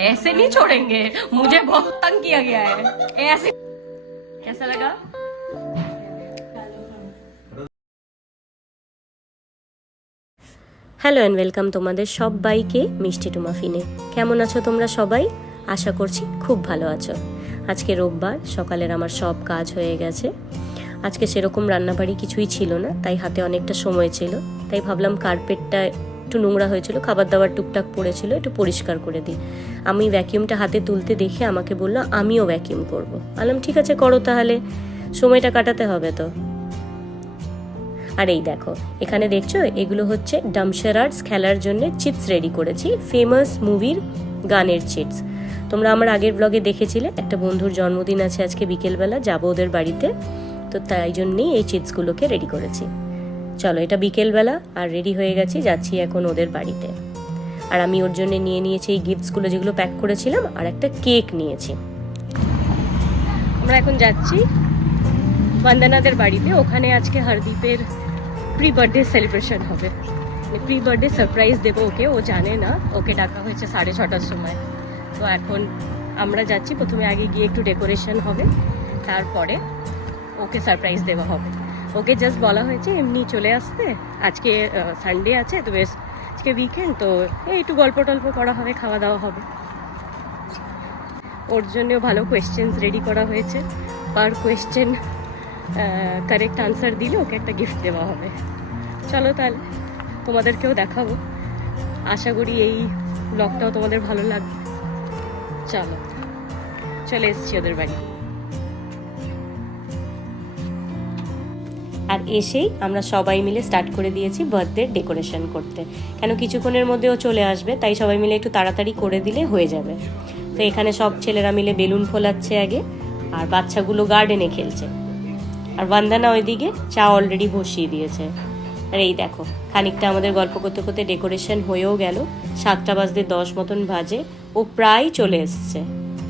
ऐसे नहीं छोड़ेंगे, मुझे बहुत तंग किया गया है ऐसे। कैसा लगा? হ্যালো অ্যান্ড ওয়েলকাম তোমাদের সবাইকে মিষ্টি টু মাফিনে। কেমন আছো তোমরা সবাই? আশা করছি খুব ভালো আছো। আজকে রোববার, সকালের আমার সব কাজ হয়ে গেছে। আজকে সেরকম রান্নাবাড়ি কিছুই ছিল না, তাই হাতে অনেকটা সময় ছিল, তাই ভাবলাম কার্পেটটা একটু নোংরা হয়েছিল, খাবার দাবার টুকটাক পড়েছিল, একটু পরিষ্কার করে দিই। আমি ভ্যাকিউমটা হাতে তুলতে দেখে আমাকে বললো আমিও ভ্যাকিউম করবো। বললাম ঠিক আছে করো, তাহলে সময়টা কাটাতে হবে তো। আর এই দেখো, এখানে দেখছো এগুলো হচ্ছে ডামশারার্স খেলার জন্য চিটস রেডি করেছি, ফেমাস মুভির গানের চিটস। তোমরা আমার আগের ব্লগে দেখেছিলে, একটা বন্ধুর জন্মদিন আছে আজকে বিকেলবেলা, যাবো ওদের বাড়িতে, তো তাই জন্যেই এই চিটসগুলোকে রেডি করেছি। চলো, এটা বিকেলবেলা আর রেডি হয়ে গেছি, যাচ্ছি এখন ওদের বাড়িতে। আর আমি ওর জন্য নিয়ে নিয়েছি এই গিফটসগুলো যেগুলো প্যাক করেছিলাম, আর একটা কেক নিয়েছি। আমরা এখন যাচ্ছি বন্দনাদের বাড়িতে। ওখানে আজকে হরদীপের প্রি বার্থডে সেলিব্রেশন হবে, মানে প্রি বার্থডে সারপ্রাইজ দেবো ওকে। ও জানে না, ওকে ডাকা হয়েছে 6:30টার সময়। তো এখন আমরা যাচ্ছি, প্রথমে আগে গিয়ে একটু ডেকোরেশন হবে, তারপরে ওকে সারপ্রাইজ দেওয়া হবে। ওকে জাস্ট বলা হয়েছে এমনি চলে আসতে, আজকে সানডে আছে তো, বেশ আজকে উইকেন্ড তো, একটু গল্প টল্প করা হবে, খাওয়া দাওয়া হবে। ওর জন্যও ভালো কোয়েশ্চেন্স রেডি করা হয়েছে, পার কোয়েশ্চেন কারেক্ট আনসার দিলে ওকে একটা গিফট দেওয়া হবে। চলো তাহলে তোমাদেরকেও দেখাবো, আশা করি এই ব্লগটাও তোমাদের ভালো লাগবে। চলো, চলে এসছি ওদের বাড়ি। আর এসেই আমরা সবাই মিলে স্টার্ট করে দিয়েছি বার্থডে ডেকোরেশন করতে, কেন কিছুক্ষণের মধ্যেও চলে আসবে, তাই সবাই মিলে একটু তাড়াতাড়ি করে দিলে হয়ে যাবে। তো এখানে সব ছেলেরা মিলে বেলুন ফোলাচ্ছে আগে, আর বাচ্চাগুলো গার্ডেনে খেলছে, আর বন্দনা ওইদিকে চা অলরেডি বসিয়ে দিয়েছে। আর এই দেখো, খানিকটা আমাদের গল্প করতে করতে ডেকোরেশন হয়েও গেল, 7:10 মতন বাজে, ও প্রায় চলে এসছে।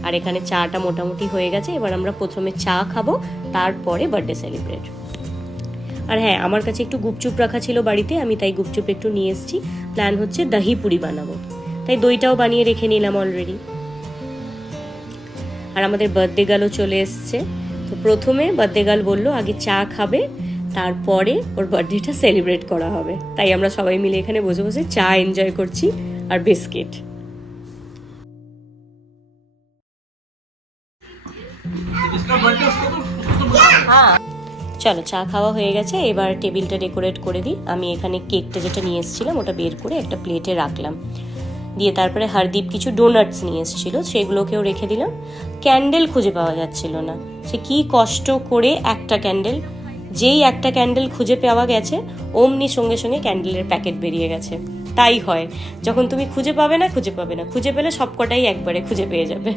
আর এখানে চাটা মোটামুটি হয়ে গেছে, এবার আমরা প্রথমে চা খাবো, তারপরে বার্থডে সেলিব্রেট। আর হ্যাঁ, আমার কাছে একটু গুপচুপ রাখা ছিল বাড়িতে, আমি তাই গুপচুপ একটু নিয়ে এসেছি। প্ল্যান হচ্ছে দহি পুরি বানাবো, তাই দইটাও বানিয়ে রেখে নিলাম অলরেডি। আর আমাদের বার্থডে গার্লও চলে এসছে। তো প্রথমে বার্থডে গার্ল বললো আগে চা খাবে, তারপরে ওর বার্থডেটা সেলিব্রেট করা হবে, তাই আমরা সবাই মিলে এখানে বসে বসে চা এনজয় করছি আর বিস্কিট। চলো, চা খাওয়া হয়ে গেছে, এবার টেবিলটা ডেকোরেট করে দিই। আমি এখানে কেকটা যেটা নিয়ে এসেছিলাম ওটা বের করে একটা প্লেটে রাখলাম, দিয়ে তারপরে হরদীপ কিছু ডোনাটস নিয়ে এসেছিল, সেগুলোকেও রেখে দিলাম। ক্যান্ডেল খুঁজে পাওয়া যাচ্ছিল না, সে কি কষ্ট করে যেই একটা ক্যান্ডেল খুঁজে পাওয়া গেছে, অমনি সঙ্গে সঙ্গে ক্যান্ডেলের প্যাকেট বেরিয়ে গেছে। তাই হয়, যখন তুমি খুঁজে পাবে না, খুঁজে পেলে সবকটাই একবারে খুঁজে পেয়ে যাবে।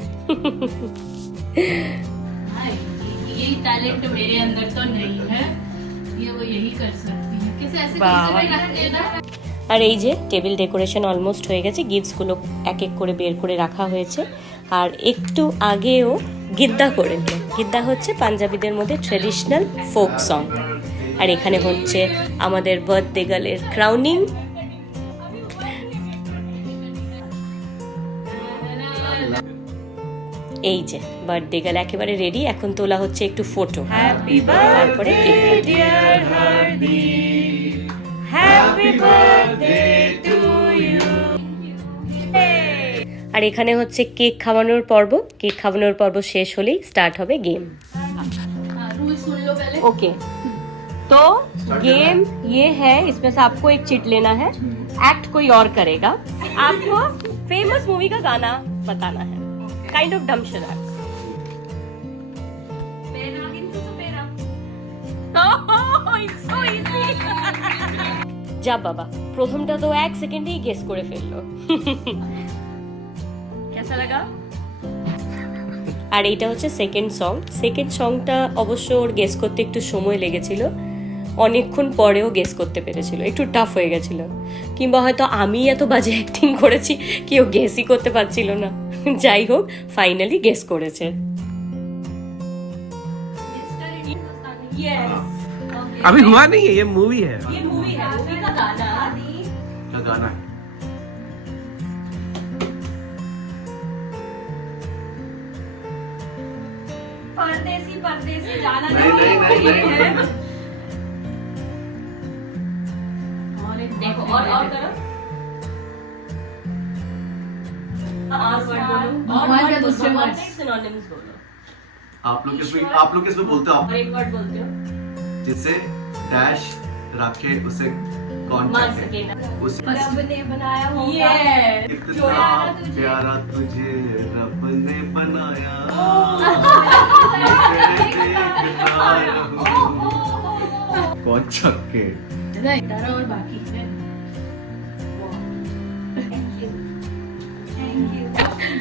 यही टैलेंट मेरे अंदर तो नहीं है, ये वो यही कर सकती है, कैसे ऐसे रख देना। আর এই যে টেবিল ডেকোরেশন অলমোস্ট হয়ে গেছে, গিফটসগুলো এক এক করে বের করে রাখা হয়েছে। আর একটু আগেও গিদ্দা করে নিল। গিদ্দা হচ্ছে পাঞ্জাবিদের মধ্যে ট্রেডিশনাল ফোক সং। আর এখানে হচ্ছে আমাদের বার্থডে গার্লের ক্রাউনিং। এই যে বার্থডে গার্ল একেবারে রেডি, এখন তোলা হচ্ছে একটু ফটো, তারপরে আর এখানে হচ্ছে কেক খাওয়ানোর পর্ব। কেক খাওয়ানোর পর্ব শেষ হলেই স্টার্ট হবে গেম। ओके, तो गेम ये है, इसमें से आपको एक चिट लेना है, एक्ट कोई और करेगा, आपको फेमस मूवी का गाना बताना है, काइंड ऑफ डमशरार्स। যা বাবা, প্রথমটা তো 1 সেকেন্ডেই গেস করে ফেললো। কেমন লাগা? আর এইটা হচ্ছে সেকেন্ড সংটা অবশ্য ওর গেস করতে একটু সময় লেগেছিল, অনেকক্ষণ পরেও গেস করতে পেরেছিল, একটু টাফ হয়ে গেছিল, কিংবা হয়তো আমি এত বাজে অ্যাক্টিং করেছি কেউ গেসই করতে পারছিল না। যাই হোক, ফাইনালি গেস করেছে। अभी हुआ नहीं है, ये मूवी है, मूवी का गाना है। पर्दे से जाना नहीं, नहीं, नहीं, नहीं। देखो और करो और वर्ड बोलो भगवान का दूसरे वर्ड सिनोनिम्स बोलो आप लोग किसमें बोलते हो और एक वर्ड बोलते हो जिससे डैश रखे उसे कौन मान चाहे? सके ना उसे रब ने बनाया होगा ये कितना प्यारा तुझे रब ने बनाया तेरे देखता रहूं। कौन छक्के तारा और बाकी है थैंक यू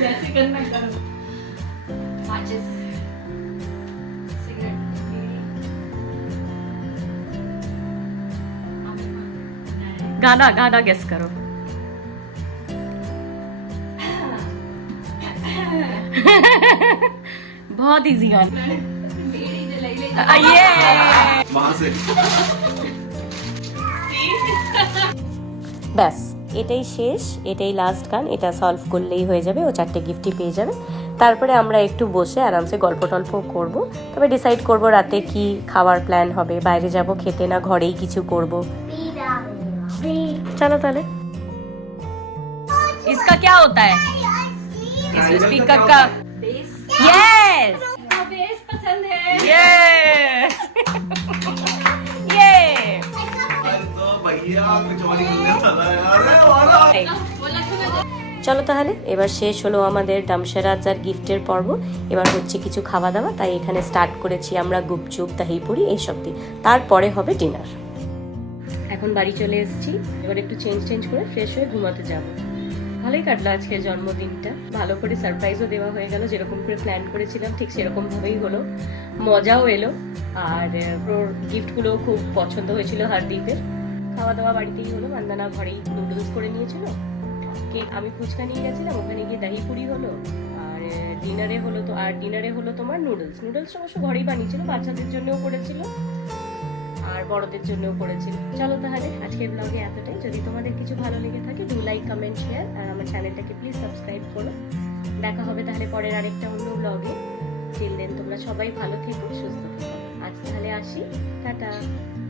जैसे करना करो माचिस सिगरेट गाना गेस करो बहुत इजी गाना बीड़ी जलाई ले ये वहां से ব্যাস এটাই শেষ, এটাই লাস্ট গান। এটা সলভ করলেই হয়ে যাবে, ও 4টে গিফটই পেয়ে যাবে। তারপরে আমরা একটু বসে আরামসে গল্প টল্প করব, তবে ডিসাইড করব রাতে কি খাওয়ার প্ল্যান হবে, বাইরে যাব খেতে না ঘরেই কিছু করব। চলো তাহলে। इसका क्या होता है इस स्पीकर का? बेस यस बेस पसंद है यस ये तो भैया कुछ और ही करने वाला है अरे वाला চলো তাহলে এবার শেষ হলো আমাদের ডামশেরাজ আর গিফটের পর্ব। এবার হচ্ছে কিছু খাওয়া দাওয়া, তাই এখানে স্টার্ট করেছি আমরা গুপচুপ দহিপুরি এইসব দিয়ে, তারপরে হবে ডিনার। এখন বাড়ি চলে এসেছি, এবার একটু চেঞ্জ করে ফ্রেশ হয়ে ঘুমাতে যাব। ভালোই কাটলো আজকের জন্মদিনটা, ভালো করে সারপ্রাইজও দেওয়া হয়ে গেল, যেরকম করে প্ল্যান করেছিলাম ঠিক সেরকম ভাবেই হলো, মজাও এলো, আর ওর গিফটগুলোও খুব পছন্দ হয়েছিল হারদীপের। খাওয়া দাওয়া বাড়িতেই হলো, মান্দানা ঘরেই নুডলস করে নিয়েছিল, কেক আমি ফুচকা নিয়ে গেছিলাম, ওখানে গিয়ে দহি পুরি হলো, আর ডিনারে হলো তোমার নুডলস অবশ্য ঘরেই বানিয়েছিল, বাচ্চাদের জন্যও করেছিল আর বড়দের জন্যও করেছিল। চলো তাহলে আজকের ব্লগে এতটাই। যদি তোমাদের কিছু ভালো লেগে থাকে ডু লাইক কমেন্ট শেয়ার, আর আমার চ্যানেলটাকে প্লিজ সাবস্ক্রাইব করো। দেখা হবে তাহলে পরের আরেকটা অন্য ব্লগে। টিল দেন তোমরা সবাই ভালো থেকো, সুস্থ থেকো। আজ তাহলে আসি, টাটা।